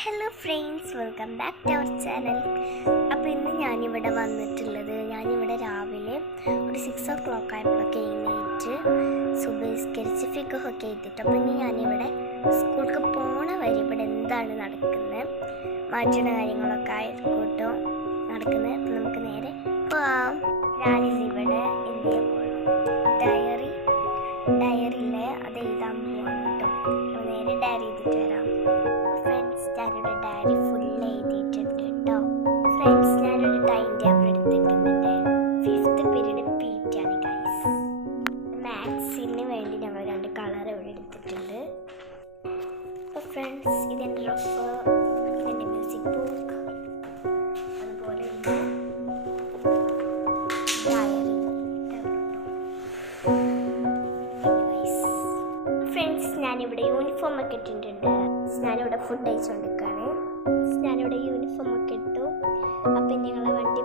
Hello friends, welcome back to our channel. അപ്പോൾ ഇന്ന് ഞാനിവിടെ വന്നിട്ടുള്ളത്, ഞാനിവിടെ രാവിലെ ഒരു 6 o'clock ആയപ്പോഴൊക്കെ എഴുന്നേറ്റ് സുബഹിസ്കരിച്ച് ഫിഖൊക്കെ എഴുതിയിട്ട്, അപ്പോൾ ഇനി ഞാനിവിടെ സ്കൂൾക്ക് പോണ വരെ ഇവിടെ എന്താണ് നടക്കുന്നത്, മാറ്റുന്ന കാര്യങ്ങളൊക്കെ ആയിരിക്കും കേട്ടോ നടക്കുന്നത്. അപ്പോൾ നമുക്ക് നേരെ പോവാം. ഞാനിവിടെ എന്ത് ചെയ്യാൻ പോകുന്നു, ഡയറിയിലെ അത് എഴുതാൻ പോവാണ് കേട്ടോ. അപ്പോൾ നേരെ ഡയറി എഴുതിയിട്ട് വരാം. ഫ്രണ്ട്സ്, ഞാനൊരു ഡയറി ഫുള്ള് എഴുതിയിട്ടുണ്ട് കേട്ടോ. ഫ്രണ്ട്സ്, ഞാനൊരു ടൈം ടേബിൾ എടുത്തിട്ടുണ്ട്. 5th പീരീഡ് PT ആണ് ഗൈസ്. മാത്സിന് വേണ്ടി ഞങ്ങൾ 2 കളർ ഇവിടെ എടുത്തിട്ടുണ്ട്. അപ്പോൾ ഫ്രണ്ട്സ്, ഇതെൻ്റെ റഫ്, ഇതെൻ്റെ മ്യൂസിക് ബുക്ക്, അതുപോലെ ഡയറി. ഫ്രണ്ട്സ്, ഞാനിവിടെ യൂണിഫോം ഒക്കെ ഇട്ടിട്ടുണ്ട്. ഞാനിവിടെ ഫുഡ് കഴിച്ചുകൊണ്ടിരിക്കുകയാണ്. ഞാനിവിടെ യൂണിഫോം ഒക്കെ ഇട്ടു. അപ്പം ഞങ്ങളെ വണ്ടി